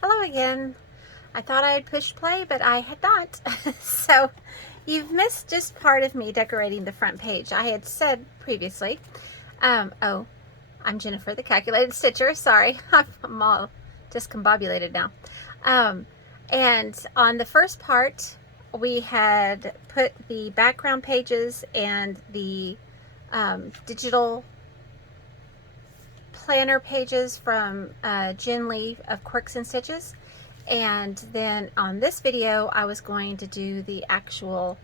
Hello again. I thought I had pushed play, but I had not. So you've missed just part of me decorating the front page. I had said previously, oh, I'm Jennifer, the Calculated Stitcher. Sorry, I'm all discombobulated now. And on the first part, we had put the background pages and the digital planner pages from Jen Lee of Quirks and Stitches, and then on this video I was going to do the actual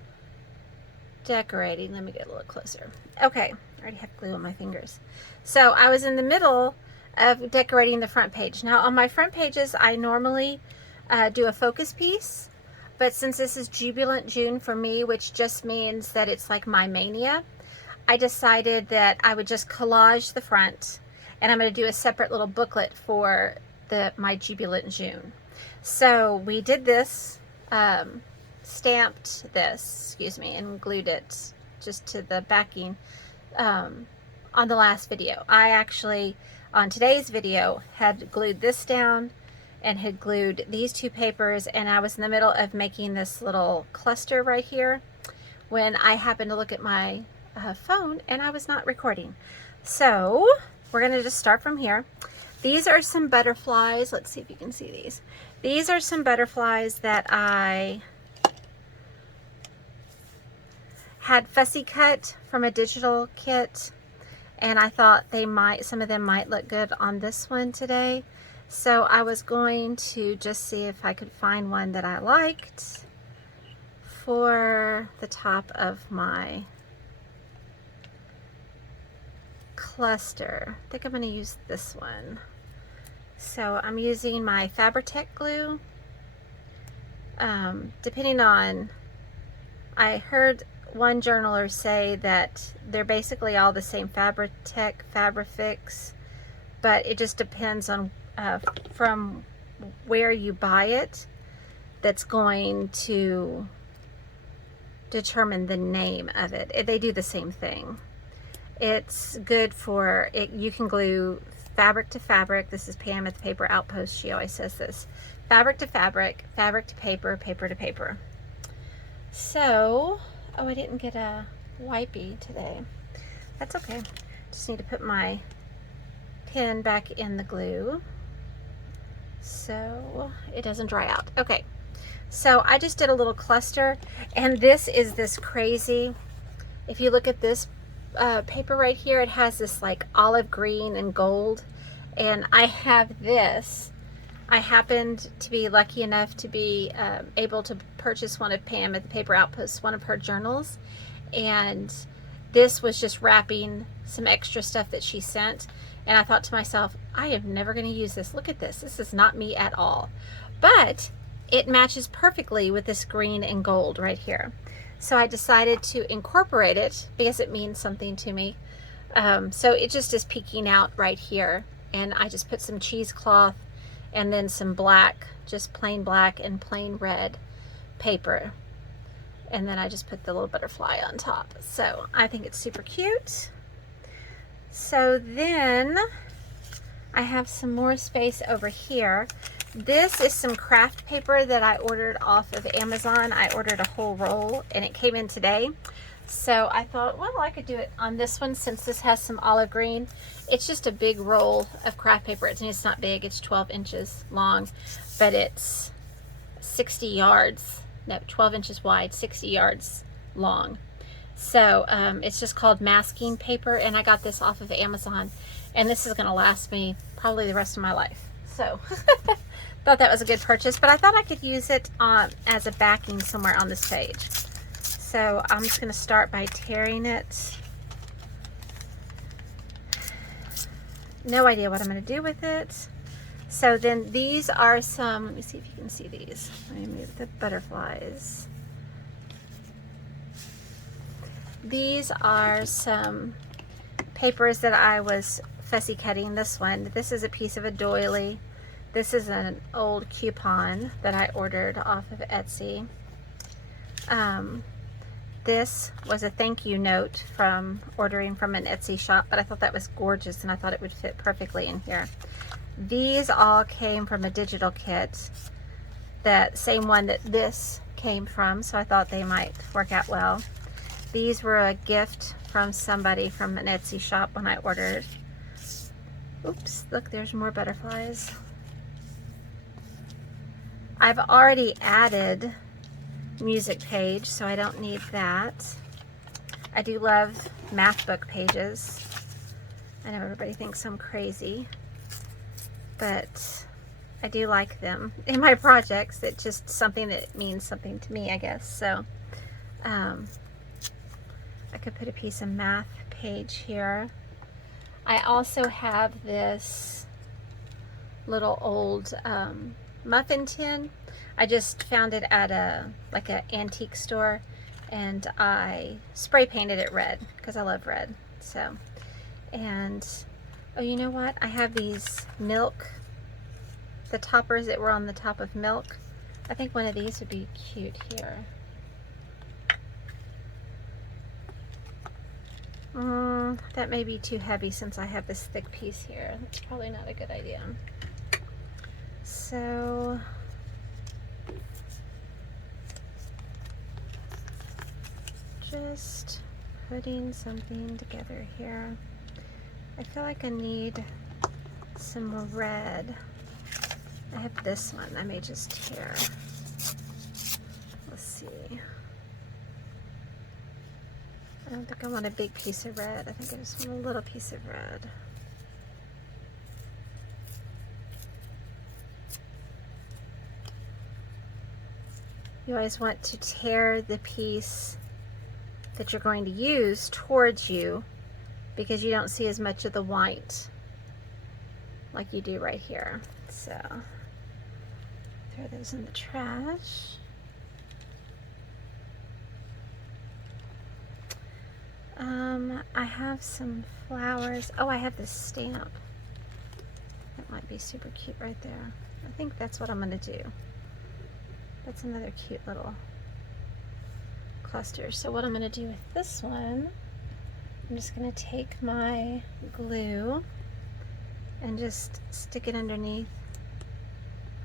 decorating. Let me get a little closer. Okay, I already have glue on my fingers. So I was in the middle of decorating the front page. Now on my front pages I normally do a focus piece, but since this is Jubilant June for me, which just means that it's like my mania, I decided that I would just collage the front, and I'm going to do a separate little booklet for my Jubilant June. So we did this, stamped this, excuse me, and glued it just to the backing on the last video. I actually, on today's video, had glued this down and had glued these two papers, and I was in the middle of making this little cluster right here when I happened to look at my phone and I was not recording. So we're going to just start from here. These are some butterflies. Let's see if you can see these. These are some butterflies that I had fussy cut from a digital kit, and I thought some of them might look good on this one today. So I was going to just see if I could find one that I liked for the top of my cluster. I think I'm going to use this one. So I'm using my Fabri-Tac glue. Depending on, I heard one journaler say that they're basically all the same Fabri-Tac, Fabri-Fix, but it just depends on from where you buy it. That's going to determine the name of it. They do the same thing. It's good for it. You can glue fabric to fabric. This is Pam at the Paper Outpost. She always says this: fabric to fabric, fabric to paper, paper to paper. So, oh, I didn't get a wipey today. That's okay. Just need to put my pen back in the glue so it doesn't dry out. Okay, so I just did a little cluster, and this is this crazy, if you look at this paper right here, it has this like olive green and gold, and I have this. I happened to be lucky enough to be able to purchase one of Pam at the Paper Outpost, one of her journals, and this was just wrapping some extra stuff that she sent, and I thought to myself, I am never going to use this. Look at this. This is not me at all, but it matches perfectly with this green and gold right here. So I decided to incorporate it because it means something to me. So it just is peeking out right here. And I just put some cheesecloth and then some black, just plain black and plain red paper. And then I just put the little butterfly on top. So I think it's super cute. So then I have some more space over here. This is some craft paper that I ordered off of Amazon. I ordered a whole roll and it came in today. So I thought, well, I could do it on this one since this has some olive green. It's just a big roll of craft paper. It's not big, it's 12 inches long, but it's 60 yards, no, 12 inches wide, 60 yards long. So it's just called masking paper, and I got this off of Amazon, and this is going to last me probably the rest of my life. So thought that was a good purchase, but I thought I could use it as a backing somewhere on this page. So I'm just going to start by tearing it. No idea what I'm going to do with it. So then these are some, let me see if you can see these. Let me move the butterflies. These are some papers that I was fussy cutting. This one, this is a piece of a doily. This is an old coupon that I ordered off of Etsy. This was a thank you note from ordering from an Etsy shop, but I thought that was gorgeous and I thought it would fit perfectly in here. These all came from a digital kit, that same one that this came from, so I thought they might work out well. These were a gift from somebody from an Etsy shop when I ordered. Oops, look, there's more butterflies. I've already added music page, so I don't need that. I do love math book pages. I know everybody thinks I'm crazy, but I do like them in my projects. It's just something that means something to me, I guess. So I could put a piece of math page here. I also have this little old muffin tin. I just found it at an antique store, and I spray painted it red because I love red. So, and oh, you know what? I have these milk, the toppers that were on the top of milk. I think one of these would be cute here. That may be too heavy since I have this thick piece here. That's probably not a good idea. So just putting something together here. I feel like I need some more red. I have this one. I may just tear. Let's see. I don't think I want a big piece of red. I think I just want a little piece of red. You always want to tear the piece that you're going to use towards you, because you don't see as much of the white like you do right here. So throw those in the trash. I have some flowers. Oh, I have this stamp. That might be super cute right there. I think that's what I'm going to do. That's another cute little cluster. So what I'm going to do with this one, I'm just going to take my glue and just stick it underneath.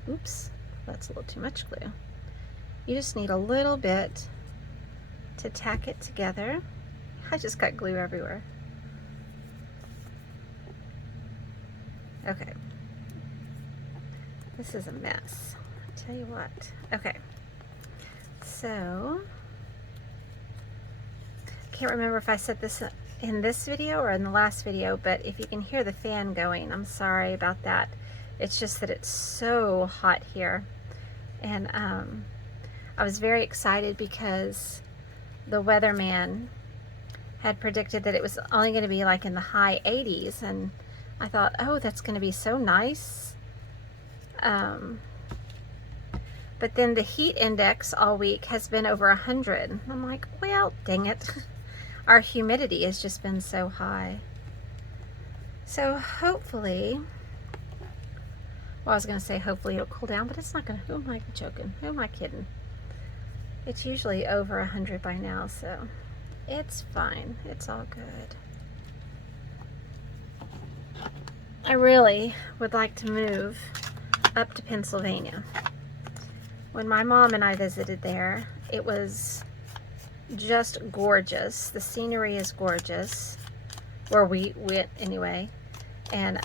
Oops, that's a little too much glue. You just need a little bit to tack it together. I just got glue everywhere. Okay. This is a mess. I'll tell you what. Okay. So, can't remember if I said this in this video or in the last video, but if you can hear the fan going, I'm sorry about that. It's just that it's so hot here. And I was very excited because the weatherman had predicted that it was only going to be like in the high 80s, and I thought, oh, that's going to be so nice. But then the heat index all week has been over 100. I'm like, well, dang it. Our humidity has just been so high. So hopefully, well, I was going to say hopefully it'll cool down, but it's not going to. Who am I joking? Who am I kidding? It's usually over 100 by now, so it's fine. It's all good. I really would like to move up to Pennsylvania. When my mom and I visited there, it was just gorgeous. The scenery is gorgeous, where we went anyway. And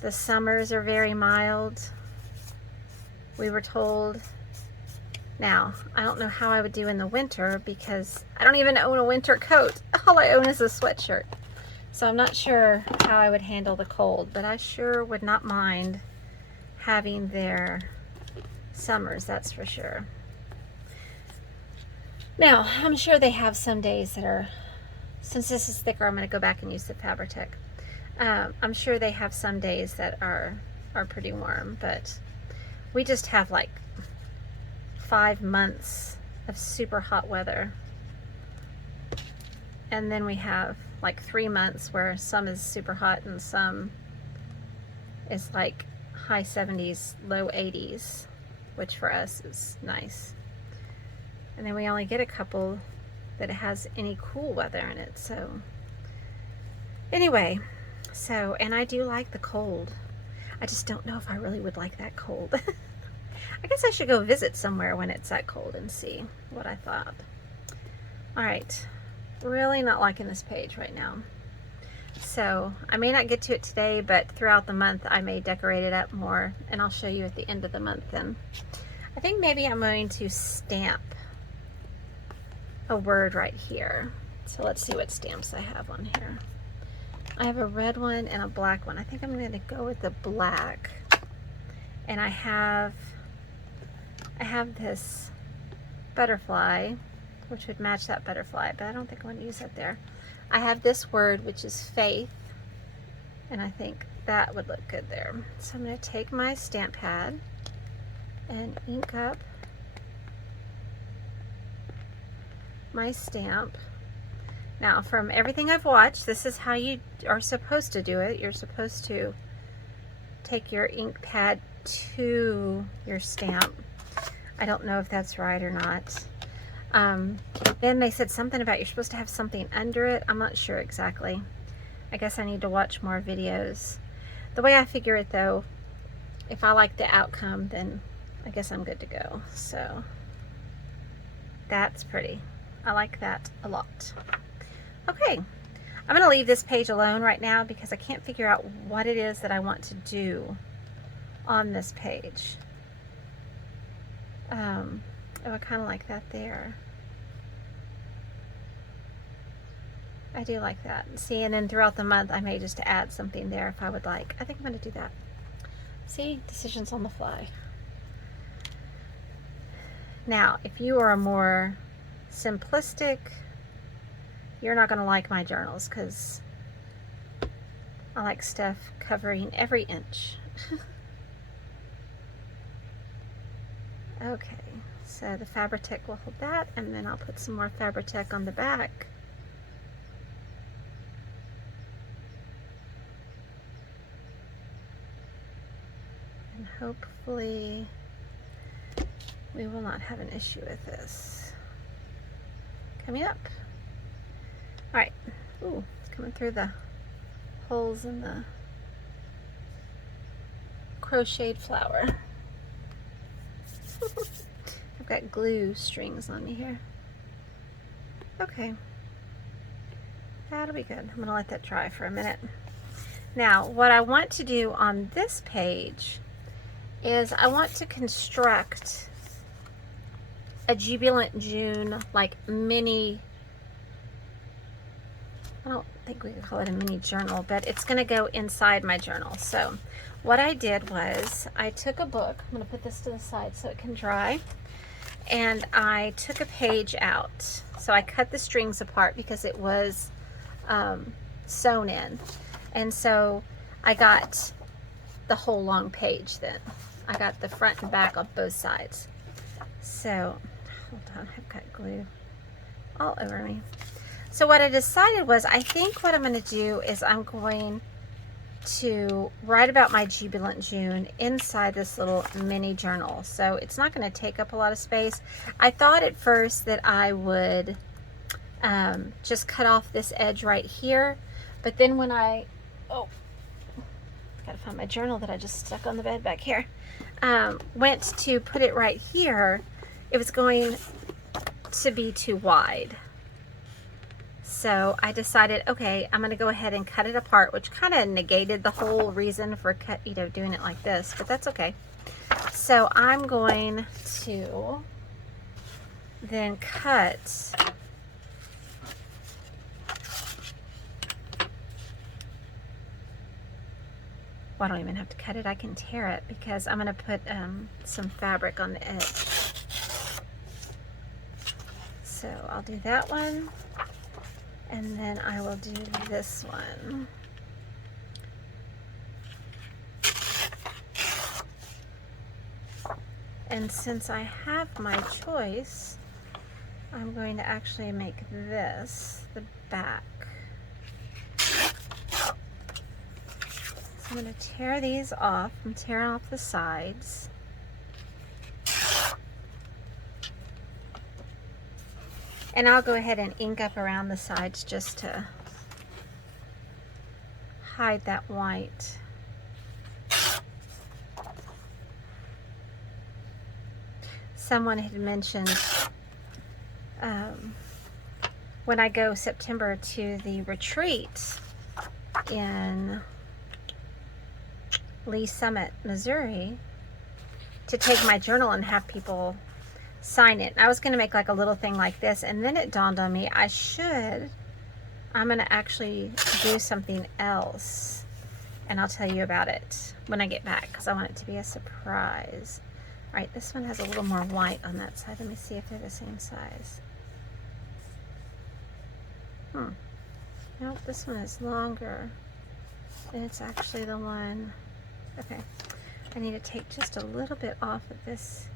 the summers are very mild, we were told. Now, I don't know how I would do in the winter because I don't even own a winter coat. All I own is a sweatshirt. So I'm not sure how I would handle the cold, but I sure would not mind having their summers, that's for sure. Now, I'm sure they have some days that are, since this is thicker, I'm going to go back and use the Fabri-Tac. I'm sure they have some days that are pretty warm, but we just have like 5 months of super hot weather. And then we have like 3 months where some is super hot and some is like high 70s, low 80s, which for us is nice. And then we only get a couple that has any cool weather in it. So anyway, So, and I do like the cold. I just don't know if I really would like that cold. I guess I should go visit somewhere when it's that cold and see what I thought. All right, really not liking this page right now. So I may not get to it today, but throughout the month I may decorate it up more, and I'll show you at the end of the month then. I think maybe I'm going to stamp a word right here. So let's see what stamps I have on here. I have a red one and a black one. I think I'm going to go with the black. And I have this butterfly, which would match that butterfly, but I don't think I want to use that there. I have this word, which is faith, and I think that would look good there. So I'm going to take my stamp pad and ink up my stamp. Now, from everything I've watched, this is how you are supposed to do it. You're supposed to take your ink pad to your stamp. I don't know if that's right or not. Then they said something about you're supposed to have something under it. I'm not sure exactly. I guess I need to watch more videos. The way I figure it though, if I like the outcome, then I guess I'm good to go. So that's pretty. I like that a lot. Okay, I'm going to leave this page alone right now because I can't figure out what it is that I want to do on this page. Oh, I kind of like that there. I do like that. See, and then throughout the month, I may just add something there if I would like. I think I'm going to do that. See, decisions on the fly. Now, if you are a more simplistic, you're not going to like my journals because I like stuff covering every inch. Okay, so the Fabri-Tac will hold that, and then I'll put some more Fabri-Tac on the back. And hopefully we will not have an issue with this. Coming up. All right. Ooh, it's coming through the holes in the crocheted flower. I've got glue strings on me here. Okay. That'll be good. I'm going to let that dry for a minute. Now, what I want to do on this page is I want to construct a Jubilant June like mini, I don't think we could call it a mini journal, but it's going to go inside my journal. So what I did was I took a book, I'm going to put this to the side so it can dry, and I took a page out. So I cut the strings apart because it was sewn in, and so I got the whole long page then. I got the front and back on both sides. So hold on, I've got glue all over me. So what I decided was, I think what I'm going to do is I'm going to write about my Jubilant June inside this little mini journal. So it's not going to take up a lot of space. I thought at first that I would just cut off this edge right here, but then when I, gotta find my journal that I just stuck on the bed back here, went to put it right here, it was going to be too wide. So I decided, okay, I'm going to go ahead and cut it apart, which kind of negated the whole reason for doing it like this, but that's okay. So I'm going to then cut well, I don't even have to cut it, I can tear it because I'm going to put some fabric on the edge. So I'll do that one. And then I will do this one. And since I have my choice, I'm going to actually make this the back. So I'm going to tear these off. I'm tearing off the sides. And I'll go ahead and ink up around the sides just to hide that white. Someone had mentioned when I go September to the retreat in Lee Summit, Missouri, to take my journal and have people sign it. I was going to make like a little thing like this, and then it dawned on me I'm going to actually do something else, and I'll tell you about it when I get back because I want it to be a surprise. All right, this one has a little more white on that side. Let me see if they're the same size. Nope, this one is longer, and it's actually the one. Okay, I need to take just a little bit off of this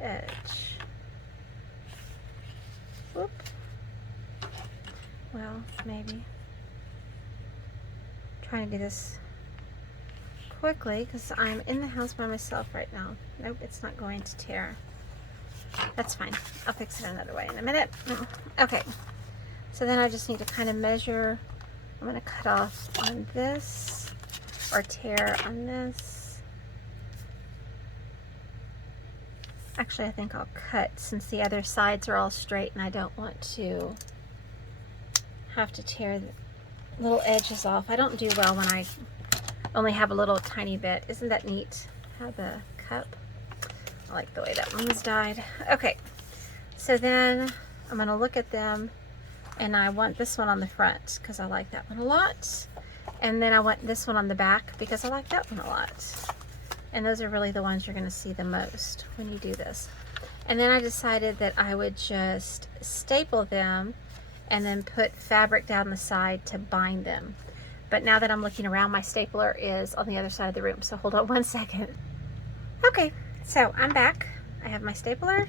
edge. Whoop. Well, maybe. Trying to do this quickly because I'm in the house by myself right now. Nope, it's not going to tear. That's fine. I'll fix it another way in a minute. Okay, so then I just need to kind of measure. I'm going to cut off on this or tear on this. Actually, I think I'll cut since the other sides are all straight and I don't want to have to tear the little edges off. I don't do well when I only have a little tiny bit. Isn't that neat? How the cup. I like the way that one was dyed. Okay, so then I'm going to look at them, and I want this one on the front because I like that one a lot. And then I want this one on the back because I like that one a lot. And those are really the ones you're going to see the most when you do this. And then I decided that I would just staple them and then put fabric down the side to bind them. But now that I'm looking around, my stapler is on the other side of the room, so hold on one second. Okay, so I'm back. I have my stapler.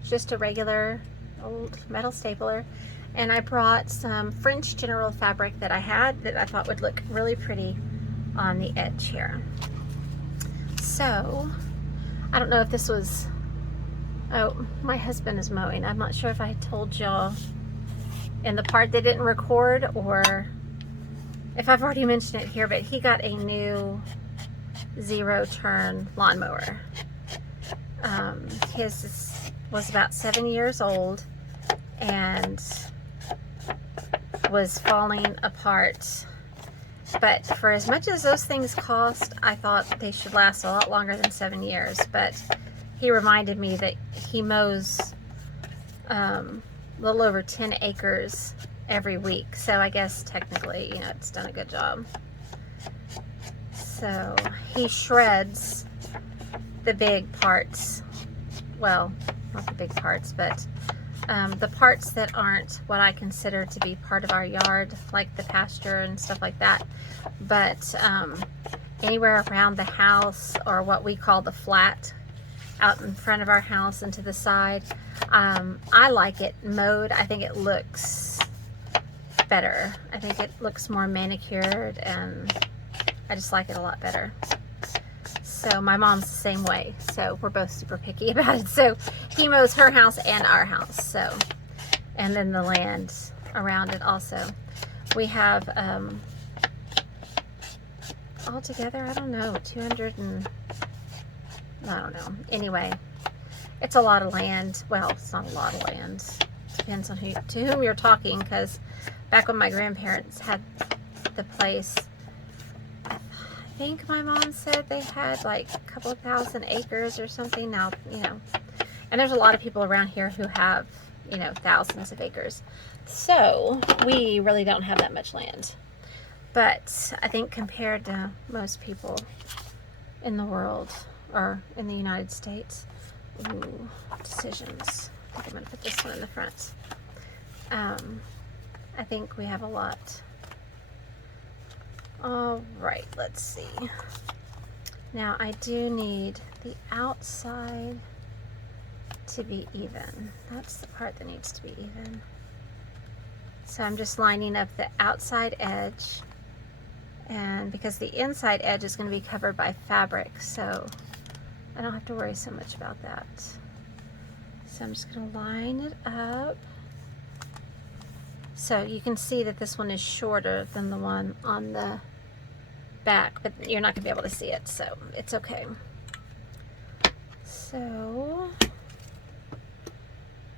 It's just a regular old metal stapler. And I brought some French General fabric that I had that I thought would look really pretty on the edge here. So, I don't know if this was, oh, my husband is mowing. I'm not sure if I told y'all in the part they didn't record or if I've already mentioned it here, but he got a new zero-turn lawnmower. His was about 7 years old and was falling apart. But for as much as those things cost, I thought they should last a lot longer than 7 years. But he reminded me that he mows a little over 10 acres every week. So I guess technically, you know, it's done a good job. So he shreds the big parts. Well, not the big parts, but the parts that aren't what I consider to be part of our yard, like the pasture and stuff like that. But anywhere around the house, or what we call the flat, out in front of our house and to the side, I like it mowed. I think it looks better. I think it looks more manicured, and I just like it a lot better. So my mom's the same way, so we're both super picky about it. So he mows her house and our house, so, and then the land around it also. We have altogether, I don't know, 200 and I don't know. Anyway, it's a lot of land. Well, it's not a lot of land. Depends on to whom you're talking, because back when my grandparents had the place, I think my mom said they had like a couple of thousand acres or something. Now, you know, and there's a lot of people around here who have, you know, thousands of acres. So we really don't have that much land. But I think compared to most people in the world, or in the United States, ooh, decisions. I think I'm going to put this one in the front. I think we have a lot. All right, let's see. Now I do need the outside to be even. That's the part that needs to be even. So I'm just lining up the outside edge, and because the inside edge is going to be covered by fabric, so I don't have to worry so much about that. So I'm just going to line it up. So you can see that this one is shorter than the one on the back, but you're not gonna be able to see it, so it's okay. So,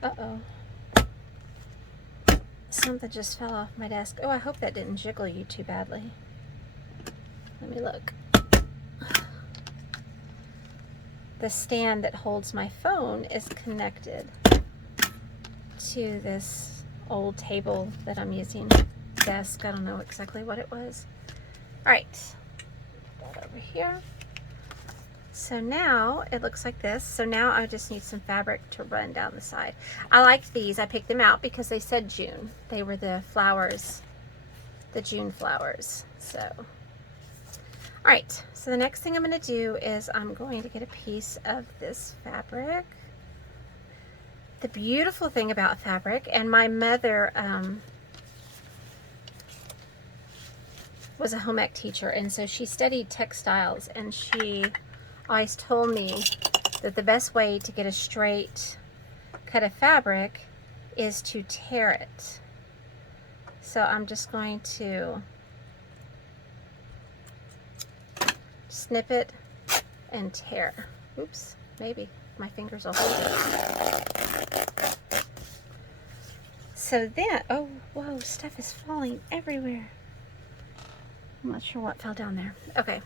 uh-oh. Something just fell off my desk. Oh, I hope that didn't jiggle you too badly. Let me look. The stand that holds my phone is connected to this old table that I'm using. Desk, I don't know exactly what it was. All right, put that over here. So now it looks like this. So now I just need some fabric to run down the side. I liked these. I picked them out because they said June. They were the flowers, the June flowers. So, all right. So the next thing I'm going to do is I'm going to get a piece of this fabric. The beautiful thing about fabric, and my mother was a home ec teacher, and so she studied textiles, and she always told me that the best way to get a straight cut of fabric is to tear it. So I'm just going to snip it and tear. Oops, maybe my fingers will hold it. So then, oh, whoa, stuff is falling everywhere. I'm not sure what fell down there. Okay,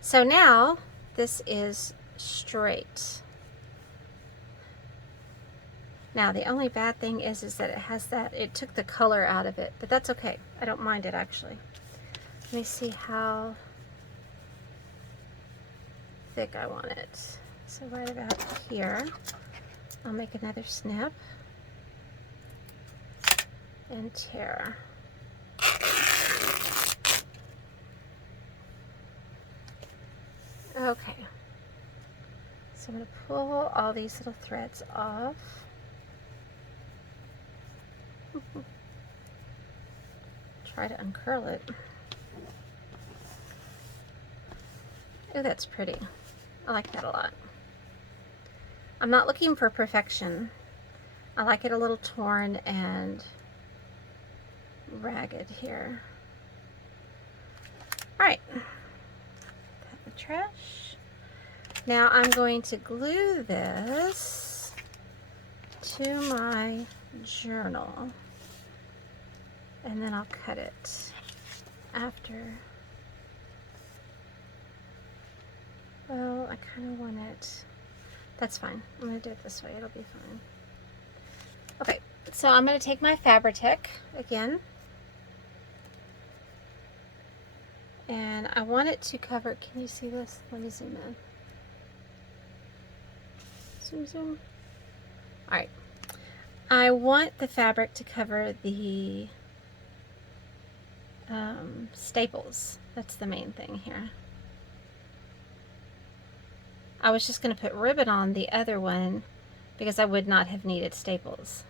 so now this is straight. Now the only bad thing is that it has that, it took the color out of it, but that's okay. I don't mind it actually. Let me see how thick I want it. So right about here, I'll make another snip and tear. Okay, so I'm going to pull all these little threads off. Try to uncurl it. Oh, that's pretty. I like that a lot. I'm not looking for perfection. I like it a little torn and ragged here. All right. The trash. Now I'm going to glue this to my journal, and then I'll cut it after. Well, I kind of want it. That's fine. I'm going to do it this way. It'll be fine. Okay, so I'm going to take my Fabri-Tac again. And I want it to cover, can you see this? Let me zoom in. Zoom, zoom. All right. I want the fabric to cover the staples. That's the main thing here. I was just going to put ribbon on the other one because I would not have needed staples.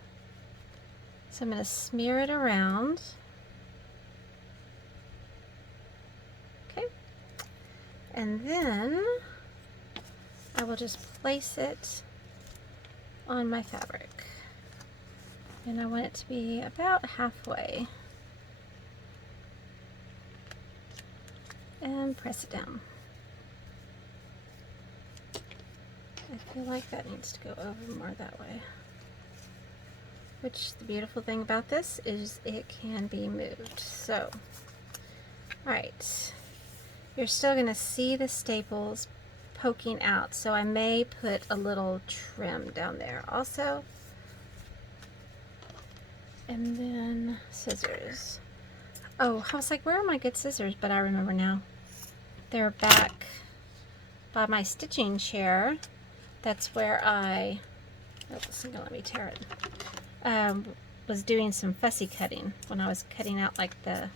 So I'm going to smear it around. Okay. And then I will just place it on my fabric. And I want it to be about halfway. And press it down. I feel like that needs to go over more that way. Which, the beautiful thing about this is it can be moved. So, alright. You're still going to see the staples poking out, so I may put a little trim down there also. And then scissors. Oh, I was like, where are my good scissors? But I remember now. They're back by my stitching chair. That's where I, oh, it's gonna let me tear it. Was doing some fussy cutting when I was cutting out like the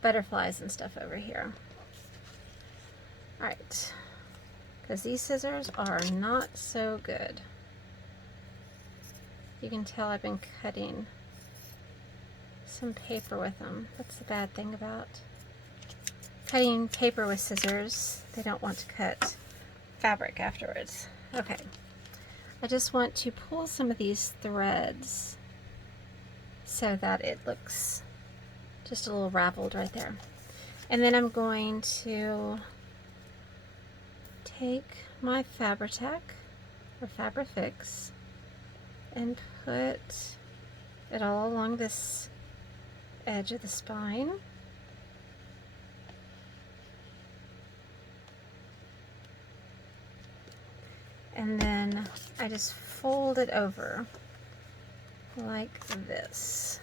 butterflies and stuff over here. All right, because these scissors are not so good. You can tell I've been cutting some paper with them. That's the bad thing about cutting paper with scissors. They don't want to cut fabric afterwards. Okay, I just want to pull some of these threads so that it looks just a little raveled right there. And then I'm going to take my Fabri-Tac or Fabri-Fix and put it all along this edge of the spine. And then I just fold it over like this.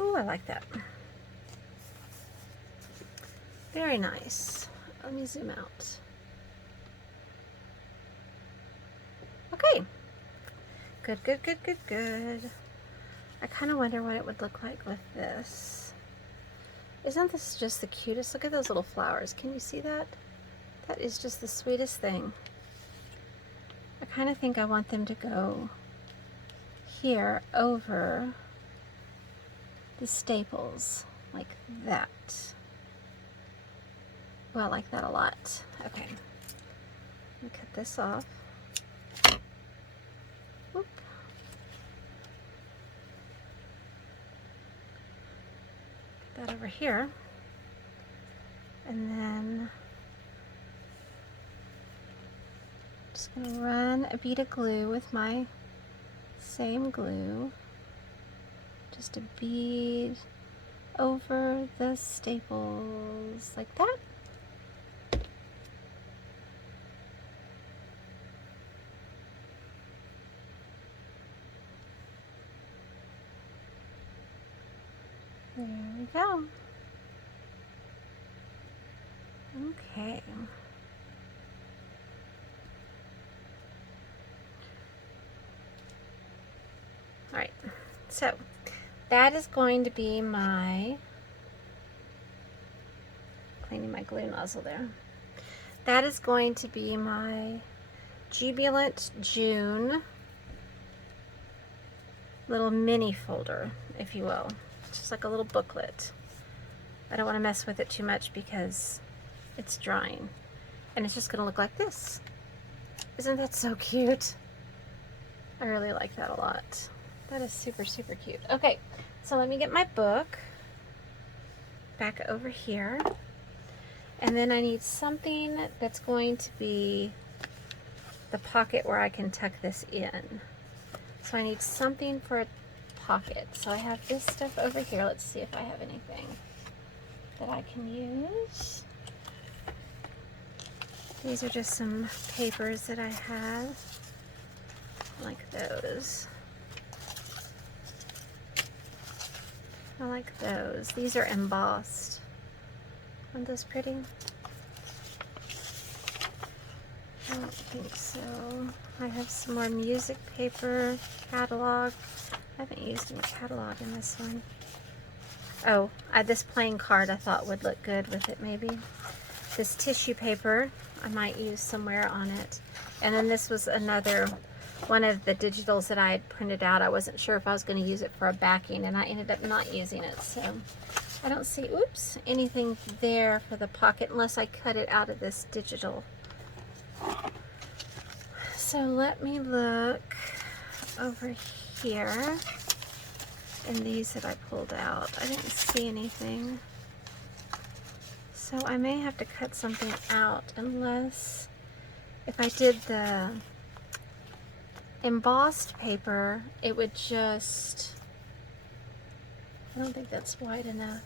Ooh, I like that. Very nice. Let me zoom out. Okay. Good, good, good, good, good. I kind of wonder what it would look like with this. Isn't this just the cutest? Look at those little flowers. Can you see that? That is just the sweetest thing. I kind of think I want them to go here over the staples, like that. Well, I like that a lot. Okay, let me cut this off. Whoop. Put that over here. And then just gonna run a bead of glue with my same glue. Just a bead over the staples like that. There we go. Okay. All right, so that is going to be my, cleaning my glue nozzle there. That is going to be my Jubilant June little mini folder, if you will. Just like a little booklet. I don't want to mess with it too much because it's drying. And it's just going to look like this. Isn't that so cute? I really like that a lot. That is super, super cute. Okay, so let me get my book back over here. And then I need something that's going to be the pocket where I can tuck this in. So I need something for a pocket. So I have this stuff over here. Let's see if I have anything that I can use. These are just some papers that I have, like those. I like those. These are embossed. Aren't those pretty? I don't think so. I have some more music paper, catalog. I haven't used any catalog in this one. Oh, this plain card I thought would look good with it maybe. This tissue paper I might use somewhere on it. And then this was another one of the digitals that I had printed out. I wasn't sure if I was going to use it for a backing, and I ended up not using it. So I don't see, oops, anything there for the pocket unless I cut it out of this digital. So let me look over here in these that I pulled out. I didn't see anything. So I may have to cut something out, unless if I did the embossed paper, it would just, I don't think that's wide enough.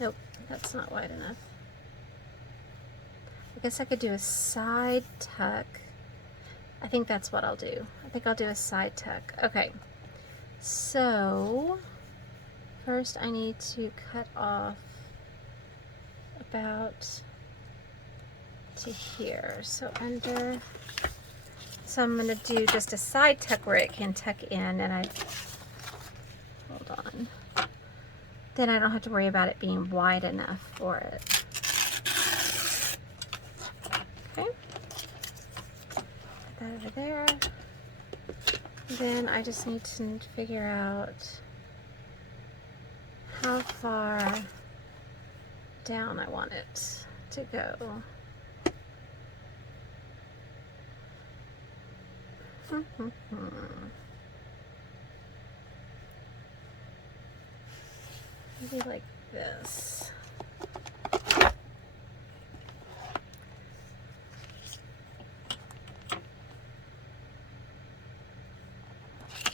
Nope, that's not wide enough. I guess I could do a side tuck. I think that's what I'll do. I think I'll do a side tuck. Okay, so first I need to cut off about to here. So under, so I'm going to do just a side tuck where it can tuck in, and hold on. Then I don't have to worry about it being wide enough for it. Okay. Put that over there. Then I just need to figure out how far down I want it to go. Maybe like this.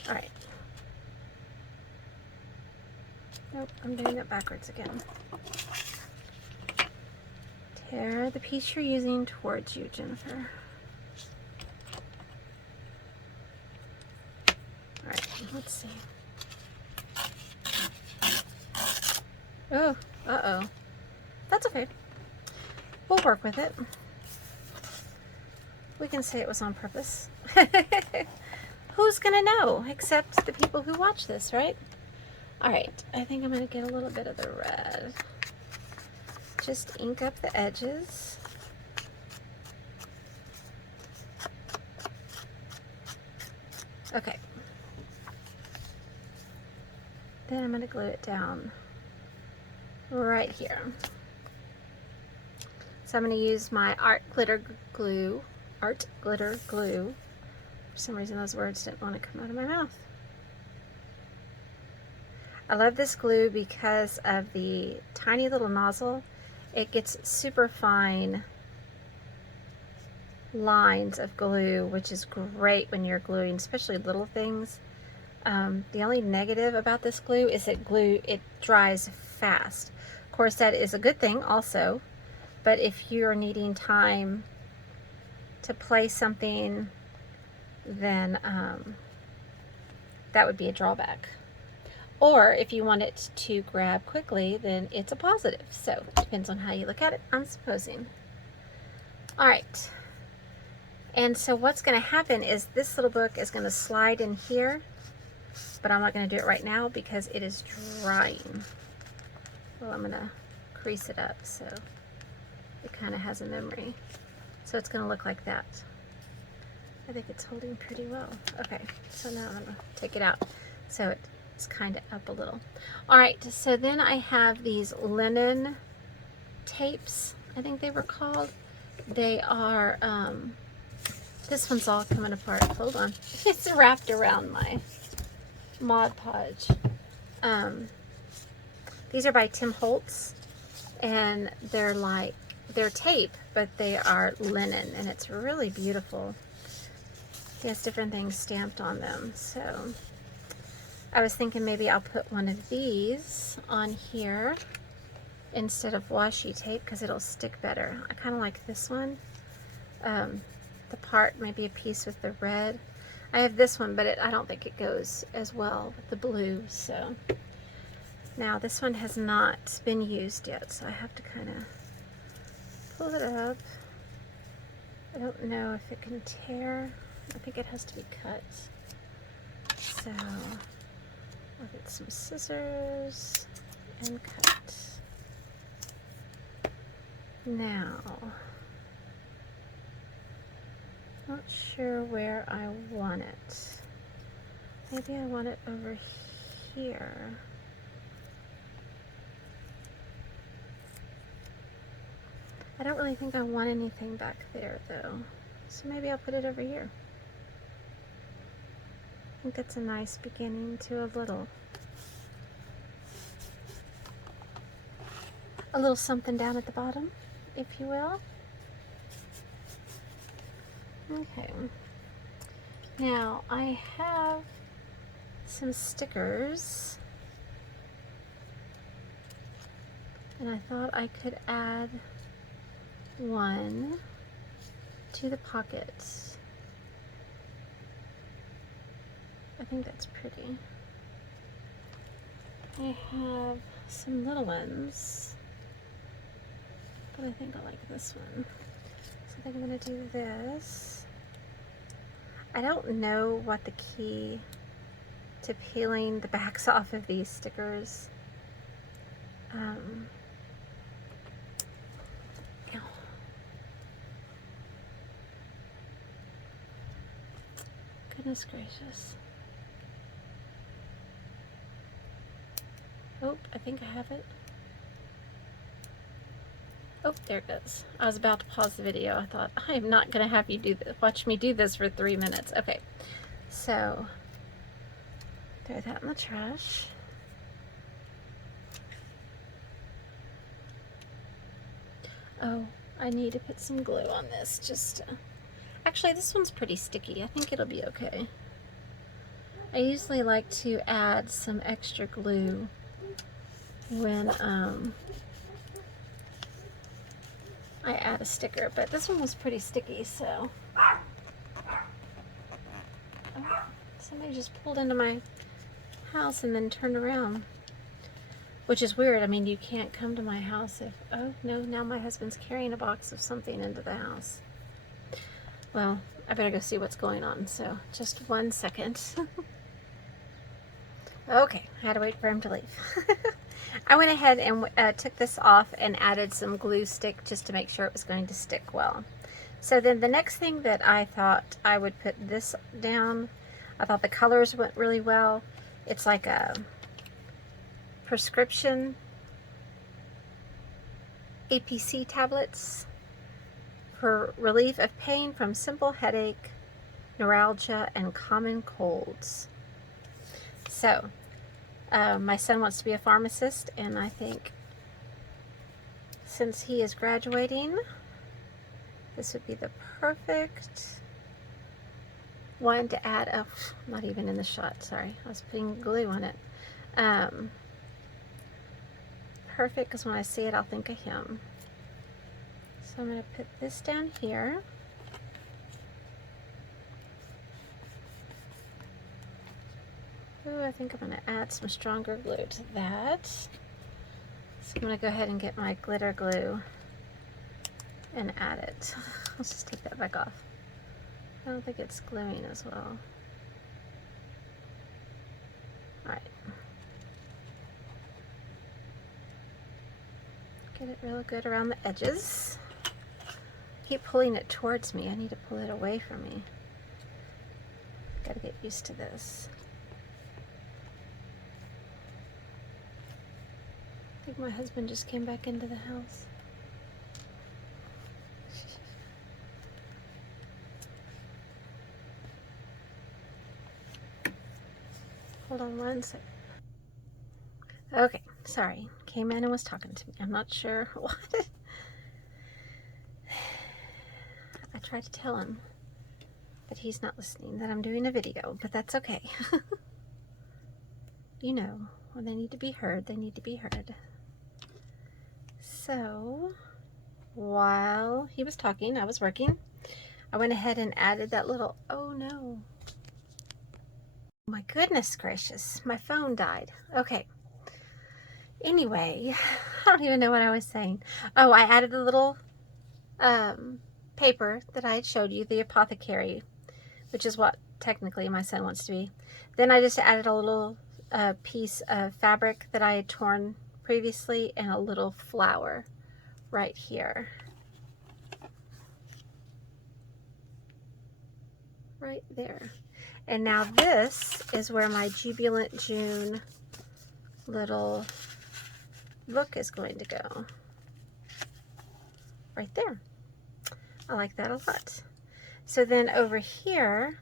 All right. Nope, I'm doing it backwards again. Tear the piece you're using towards you, Jennifer. All right, let's see. Oh, uh-oh. That's okay. We'll work with it. We can say it was on purpose. Who's gonna know except the people who watch this, right? All right, I think I'm gonna get a little bit of the red. Just ink up the edges. Okay. Then I'm gonna glue it down right here. So I'm gonna use my art glitter glue. For some reason those words didn't want to come out of my mouth. I love this glue because of the tiny little nozzle. It gets super fine lines of glue, which is great when you're gluing, especially little things. The only negative about this glue is that it dries fast. Of course, that is a good thing also, but if you're needing time to place something, then that would be a drawback. Or if you want it to grab quickly, then it's a positive. So it depends on how you look at it, I'm supposing. All right. And so what's going to happen is this little book is going to slide in here, but I'm not going to do it right now because it is drying. Well, I'm going to crease it up so it kind of has a memory. So it's going to look like that. I think it's holding pretty well. Okay, so now I'm going to take it out so it's kind of up a little. All right, so then I have these linen tapes, I think they were called. They are, this one's all coming apart. Hold on. It's wrapped around my Mod Podge. These are by Tim Holtz, and they're tape, but they are linen, and it's really beautiful. It has different things stamped on them. So I was thinking maybe I'll put one of these on here instead of washi tape because it'll stick better. I kind of like this one. The part, maybe a piece with the red. I have this one, but I don't think it goes as well with the blue. So now this one has not been used yet, so I have to kind of pull it up. I don't know if it can tear. I think it has to be cut. So I'll get some scissors and cut. Now, not sure where I want it. Maybe I want it over here. I don't really think I want anything back there though. So maybe I'll put it over here. I think that's a nice beginning to a little something down at the bottom, if you will. Okay. Now I have some stickers, and I thought I could add one to the pockets. I think that's pretty. I have some little ones, but I think I like this one. So I think I'm going to do this. I don't know what the key to peeling the backs off of these stickers. Goodness gracious. Oh, I think I have it. Oh, there it goes. I was about to pause the video. I thought, I am not going to have you do this. Watch me do this for 3 minutes. Okay, so throw that in the trash. Oh, I need to put some glue on this. Actually, this one's pretty sticky. I think it'll be okay. I usually like to add some extra glue when I add a sticker, but this one was pretty sticky, so. Oh, somebody just pulled into my house and then turned around, which is weird. I mean, you can't come to my house if, oh no, now my husband's carrying a box of something into the house. Well, I better go see what's going on, so just 1 second. Okay, I had to wait for him to leave. I went ahead and took this off and added some glue stick just to make sure it was going to stick well. So then the next thing that I thought I would put this down, I thought the colors went really well. It's like a prescription APC tablets for relief of pain from simple headache, neuralgia, and common colds. So, my son wants to be a pharmacist, and I think since he is graduating, this would be the perfect one to add. Oh, not even in the shot, sorry. I was putting glue on it. Perfect, because when I see it, I'll think of him. So I'm going to put this down here. Ooh, I think I'm going to add some stronger glue to that. So I'm going to go ahead and get my glitter glue and add it. Let's just take that back off. I don't think it's gluing as well. Alright. Get it real good around the edges. Keep pulling it towards me. I need to pull it away from me. Gotta get used to this. I think my husband just came back into the house. Hold on 1 second. Okay, sorry. Came in and was talking to me. I'm not sure what. I tried to tell him that he's not listening, that I'm doing a video, but that's okay. You know, when they need to be heard, they need to be heard. So, while he was talking, I was working. I went ahead and added that little, oh no. My goodness gracious, my phone died. Okay. Anyway, I don't even know what I was saying. Oh, I added a little paper that I had showed you, the apothecary, which is what technically my son wants to be. Then I just added a little piece of fabric that I had torn previously and a little flower right here. Right there. And now this is where my Jubilant June little book is going to go. Right there. I like that a lot. So then over here,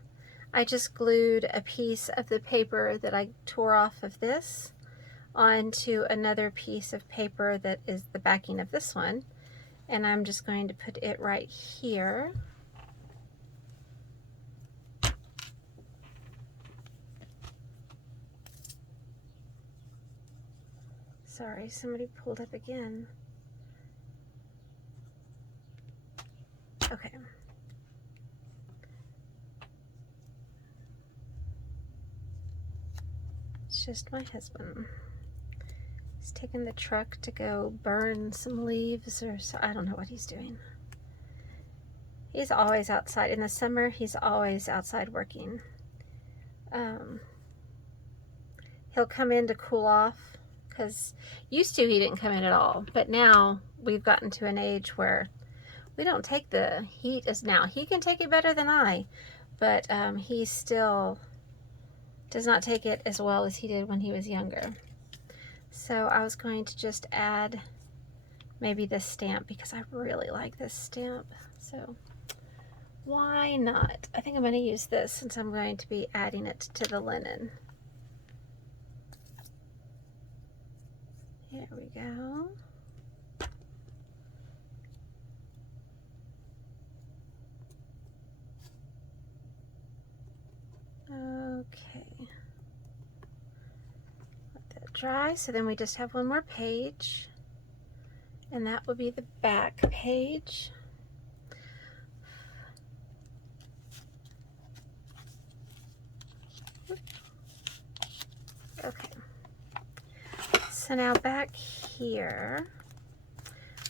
I just glued a piece of the paper that I tore off of this onto another piece of paper that is the backing of this one. And I'm just going to put it right here. Sorry, somebody pulled up again. Okay. It's just my husband. He's taking the truck to go burn some leaves or so. I don't know what he's doing. He's always outside. In the summer, he's always outside working. He'll come in to cool off, because used to he didn't come in at all, but now we've gotten to an age where we don't take the heat as now. He can take it better than I, but he still does not take it as well as he did when he was younger. So I was going to just add maybe this stamp, because I really like this stamp. So why not? I think I'm going to use this since I'm going to be adding it to the linen. Here we go. Okay. Let that dry. So then we just have one more page, and that will be the back page. Okay. So now back here,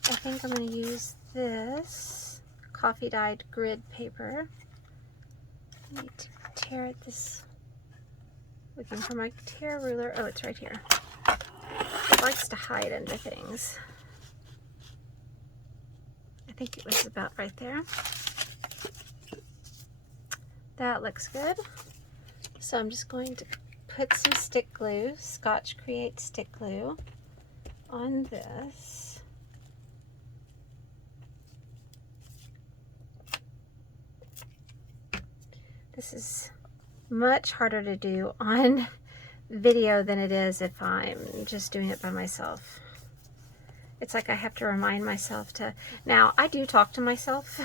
I think I'm going to use this coffee dyed grid paper. I need to tear at this, looking for my tear ruler. Oh, it's right here. It likes to hide under things. I think it was about right there. That looks good. So I'm just going to put some stick glue, Scotch Create stick glue, on this. This is much harder to do on video than it is if I'm just doing it by myself. It's like I have to remind myself to. Now, I do talk to myself.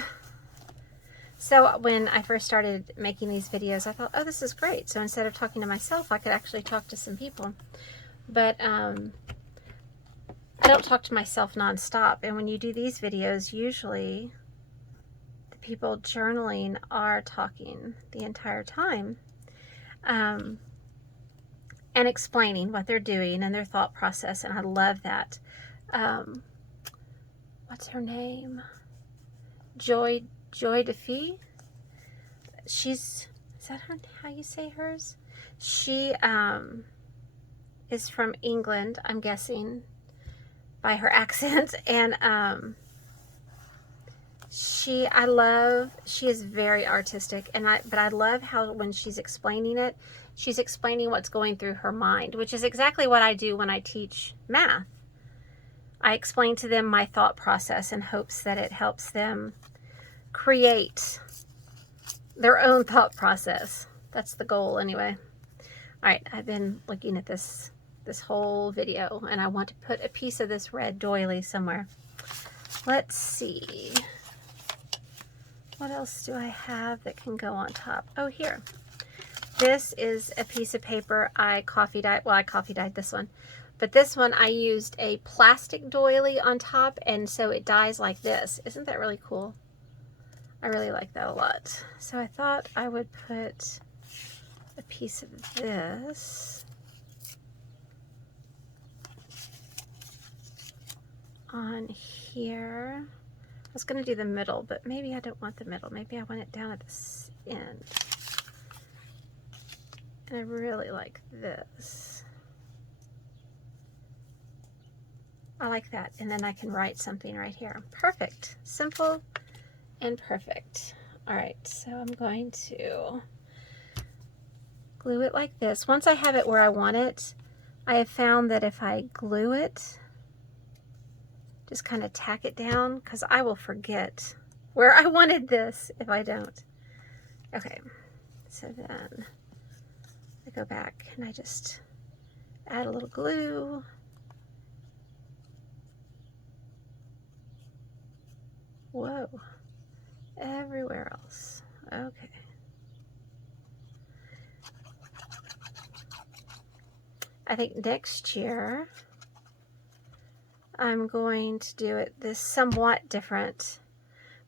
So when I first started making these videos, I thought, oh, this is great. So instead of talking to myself, I could actually talk to some people. But I don't talk to myself nonstop. And when you do these videos, usually the people journaling are talking the entire time. And explaining what they're doing and their thought process. And I love that. What's her name? Joy DeFee. Is that how you say hers? She is from England, I'm guessing by her accent, and she is very artistic, but I love how when she's explaining it, she's explaining what's going through her mind, which is exactly what I do when I teach math. I explain to them my thought process in hopes that it helps them create their own thought process. That's the goal anyway. All right, I've been looking at this whole video, and I want to put a piece of this red doily somewhere. Let's see. What else do I have that can go on top? Oh, here. This is a piece of paper I coffee dyed. Well, I coffee dyed this one. But this one I used a plastic doily on top, and so it dies like this. Isn't that really cool? I really like that a lot. So I thought I would put a piece of this on here. I was going to do the middle, but maybe I don't want the middle. Maybe I want it down at this end. And I really like this. I like that. And then I can write something right here. Perfect. Simple and perfect. All right, so I'm going to glue it like this. Once I have it where I want it, I have found that if I glue it, just kind of tack it down, because I will forget where I wanted this if I don't. Okay, so then I go back and I just add a little glue. Whoa, everywhere else. Okay. I think next year I'm going to do it this somewhat different,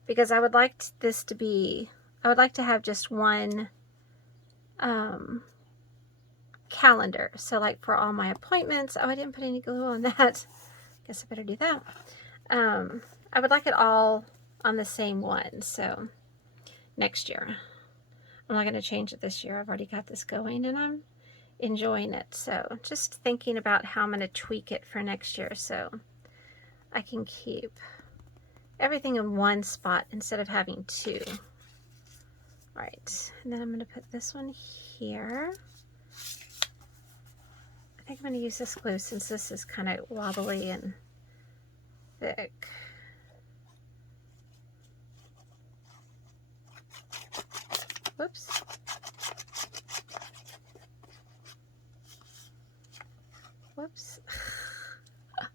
because I would like this to be, I would like to have just one calendar. So like for all my appointments, oh, I didn't put any glue on that. Guess I better do that. I would like it all on the same one. So next year, I'm not going to change it this year. I've already got this going and I'm enjoying it. So just thinking about how I'm going to tweak it for next year so I can keep everything in one spot instead of having two. All right, and then I'm going to put this one here. I think I'm going to use this glue since this is kind of wobbly and thick. Whoops. Whoops. I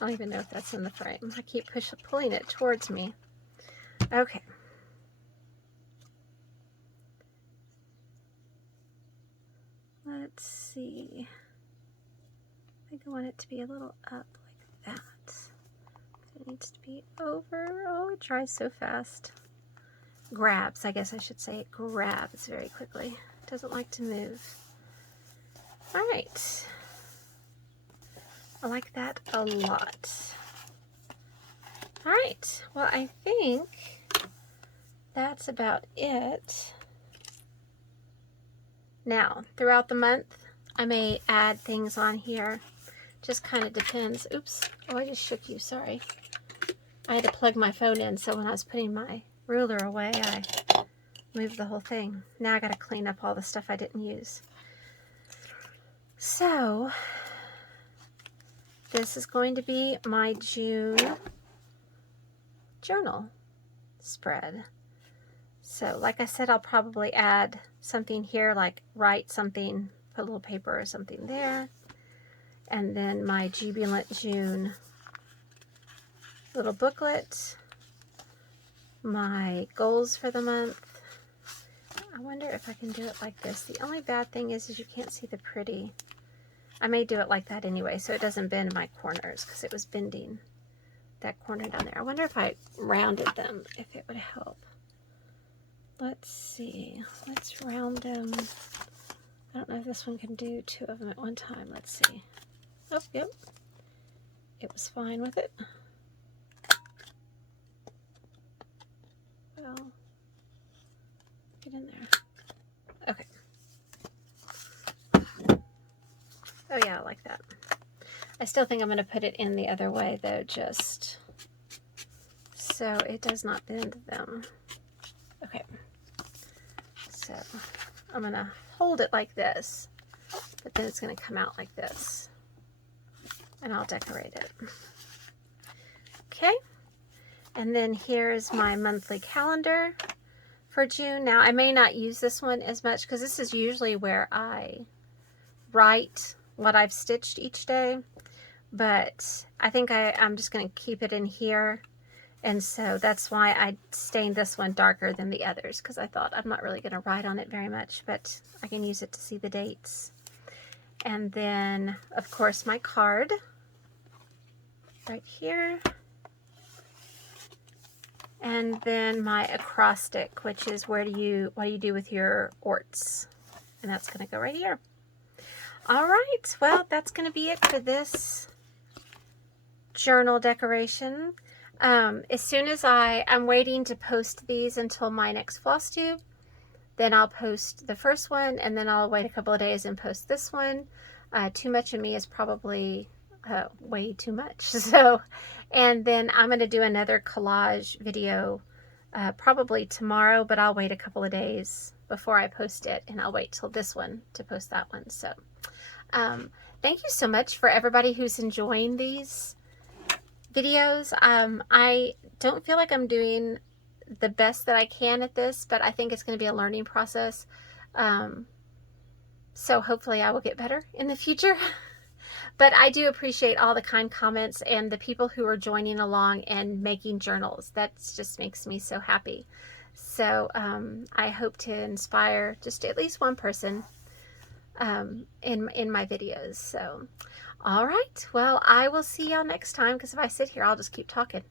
don't even know if that's in the frame. I keep pulling it towards me. Okay. Let's see. I think I want it to be a little up like that. It needs to be over. Oh, it dries so fast. Grabs, I guess I should say. It grabs very quickly. It doesn't like to move. All right. I like that a lot. All right. Well, I think that's about it. Now, throughout the month, I may add things on here. Just kind of depends. Oops. Oh, I just shook you. Sorry. I had to plug my phone in, so when I was putting my ruler away, I moved the whole thing. Now I got to clean up all the stuff I didn't use. So, this is going to be my June journal spread. So, like I said, I'll probably add something here, like write something, put a little paper or something there. And then my Jubilant June little booklet, my goals for the month. I wonder if I can do it like this. The only bad thing is you can't see the pretty. I may do it like that anyway, so it doesn't bend my corners, because it was bending that corner down there. I wonder if I rounded them, if it would help. Let's see. Let's round them. I don't know if this one can do two of them at one time. Let's see. Oh, yep. It was fine with it. Well, get in there. Okay. Oh yeah, I like that. I still think I'm going to put it in the other way though, just so it does not bend them. Okay. So I'm going to hold it like this, but then it's going to come out like this, and I'll decorate it. Okay. And then here's my monthly calendar for June. Now, I may not use this one as much, because this is usually where I write what I've stitched each day, but I think I'm just going to keep it in here. And so that's why I stained this one darker than the others, because I thought I'm not really going to write on it very much, but I can use it to see the dates. And then, of course, my card right here. And then my acrostic, which is what do you do with your orts? And that's going to go right here. All right, well, that's going to be it for this journal decoration. As soon as I'm waiting to post these until my next floss tube, then I'll post the first one, and then I'll wait a couple of days and post this one. Too much of me is probably way too much. So, and then I'm going to do another collage video probably tomorrow, but I'll wait a couple of days before I post it, and I'll wait till this one to post that one. So, thank you so much for everybody who's enjoying these videos. I don't feel like I'm doing the best that I can at this, but I think it's going to be a learning process. So hopefully I will get better in the future. But I do appreciate all the kind comments and the people who are joining along and making journals. That just makes me so happy. So I hope to inspire just at least one person in my videos. So, all right. Well, I will see y'all next time, because if I sit here, I'll just keep talking.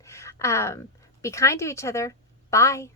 Be kind to each other. Bye.